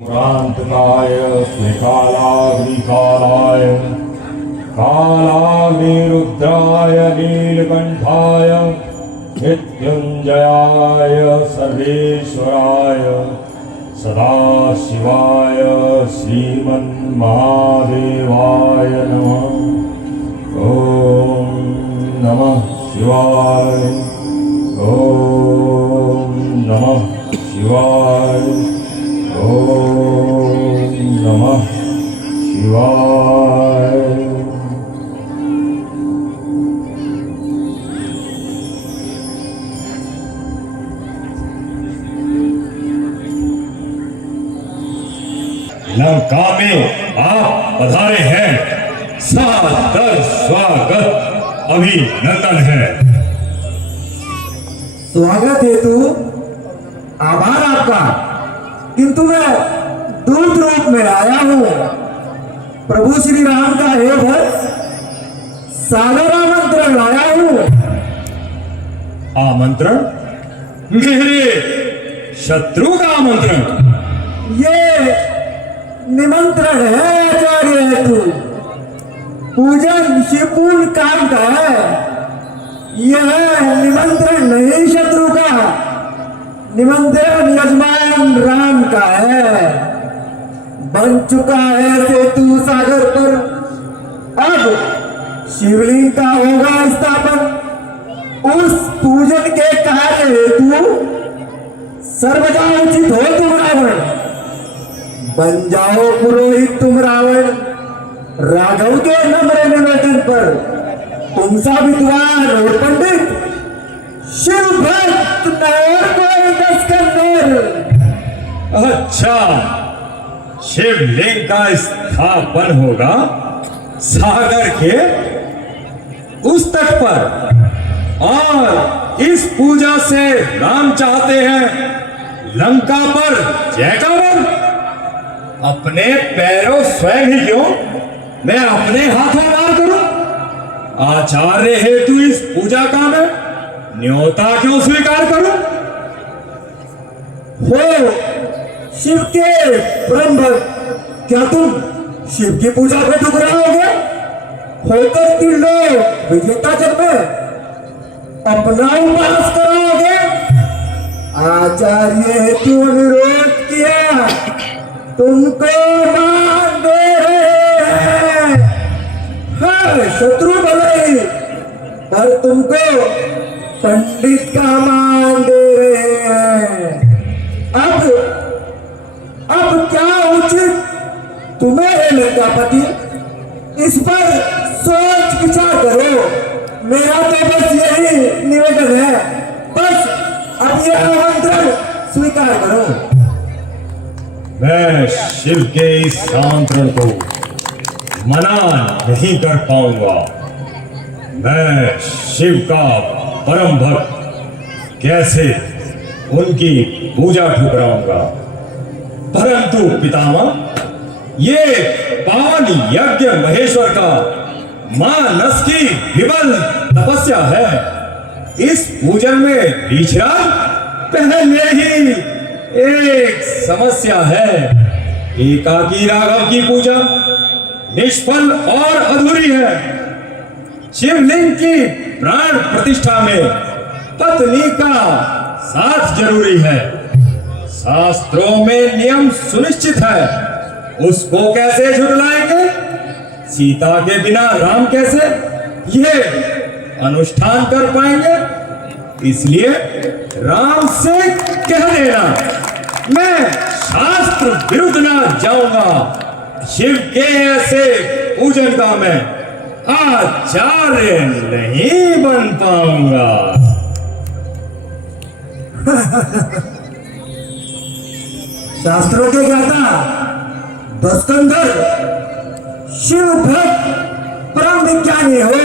पुरान्तकाय त्रिकालाग्निकालाय कालाग्निरुद्राय नीलकण्ठाय मृत्युञ्जयाय सर्वेश्वराय सदाशिवाय श्रीमन्महादेवाय नमः। ॐ नमः शिवाय। ॐ नमः शिवाय। ॐ नमः शिवाय। लंका में आप पधारे हैं, सादर स्वागत अभिनंदन है। स्वागत हेतु आभार आपका, किंतु मैं दूत रूप में आया हूँ। प्रभु श्री राम का हे भक्त सादर आमंत्रण लाया हूँ। आमंत्रण? मेरे शत्रु का आमंत्रण? ये निमंत्रण है आचार्य हेतु। पूजन शिवपूर्ण काम का है। यह निमंत्रण नहीं शत्रु का, निमंत्रण यजमान राम का है। बन चुका है सेतु सागर पर, अब शिवलिंग का होगा स्थापन। उस पूजन के कार्य हेतु सर्वदा उचित हो तुम रावण। बन जाओ पुरोहित तुम रावण। राघव के नम्र निवेदन पर तुम सा विद्वान और पंडित शिव भक्त और कोई 10 कन्नर। अच्छा, शिवलिंग का स्थापन होगा सागर के उस तट पर, और इस पूजा से राम चाहते हैं लंका पर जयकावन। अपने पैरों स्वयं ही क्यों, मैं अपने हाथों मार करूं। आचार्य हेतु इस पूजा का मैं न्योता क्यों स्वीकार करूं। हो शिव के ब्रह्म भक्त, क्या तुम शिव की पूजा को ठुकराओगे? होकर त्रिलोक विजेता जग में अपना उपास कराओगे? आचार्य हेतु अनुरोध किया, तुमको मान दे रहे हैं। हर शत्रु भले, पर तुमको पंडित का मान दे रहे हैं। अब क्या उचित तुम्हें है लंकापति? इस पर सोच विचार करो। मेरा तो बस यही निवेदन है, बस अब यह आमंत्रण स्वीकार करो। मैं शिव के इस आमंत्रण को मना नहीं कर पाऊंगा। मैं शिव का परम भक्त कैसे उनकी पूजा ठुकराऊंगा। परंतु पितामह, ये पावन यज्ञ महेश्वर का मानस की विमल तपस्या है। इस पूजन में विचरण पहले ही एक समस्या है। एकाकी राघव की पूजा निष्फल और अधूरी है। शिवलिंग की प्राण प्रतिष्ठा में पत्नी का साथ जरूरी है। शास्त्रों में नियम सुनिश्चित है, उसको कैसे झुठलाएंगे? सीता के बिना राम कैसे ये अनुष्ठान कर पाएंगे? इसलिए राम से कह देना, मैं शास्त्र विरुद्ध ना जाऊंगा। शिव के ऐसे पूजन का मैं आचार्य नहीं बन पाऊंगा। शास्त्रों के ज्ञाता दस्कंदर, शिव भक्त परम विज्ञानी हो,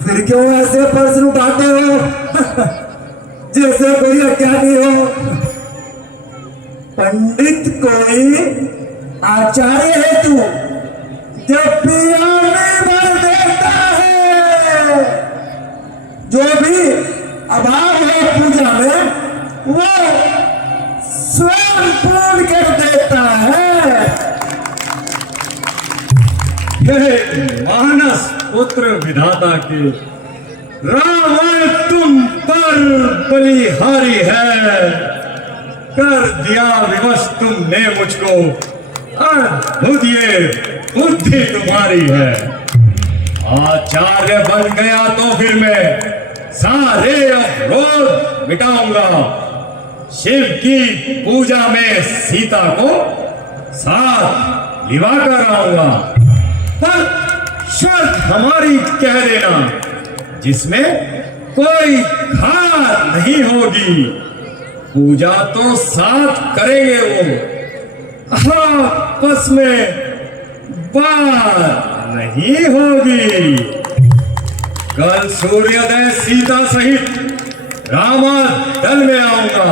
फिर क्यों ऐसे प्रश्न उठाते हो जैसे कोई अज्ञानी हो? पंडित कोई आचार्य हेतु जब भी आने भर देता है, जो भी अभाव है पूजा में वो स्वयं पूर्ण कर देता पुत्र विधाता के, रावण तुम पर बलिहारी है, कर दिया विवश तुमने मुझको, अद्भुत ये बुद्धि तुम्हारी है। आचार्य बन गया तो फिर मैं सारे अवरोध मिटाऊंगा, शिव की पूजा में सीता को साथ लिवा कर आऊंगा। पर शर्त हमारी कह देना, जिसमें कोई खार नहीं होगी, पूजा तो साथ करेंगे वो, आपस में बात नहीं होगी। कल सूर्योदय सीता सहित रामा दल में आऊंगा,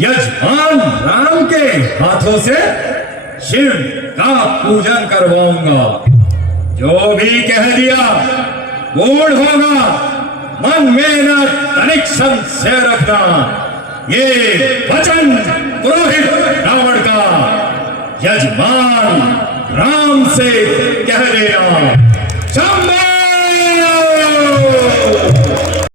यजमान राम के हाथों से शिव का पूजन करवाऊंगा। जो भी कह दिया पूर्ण होगा, मन में न तनिक संशय रखना। ये वचन पुरोहित रावण का यजमान राम से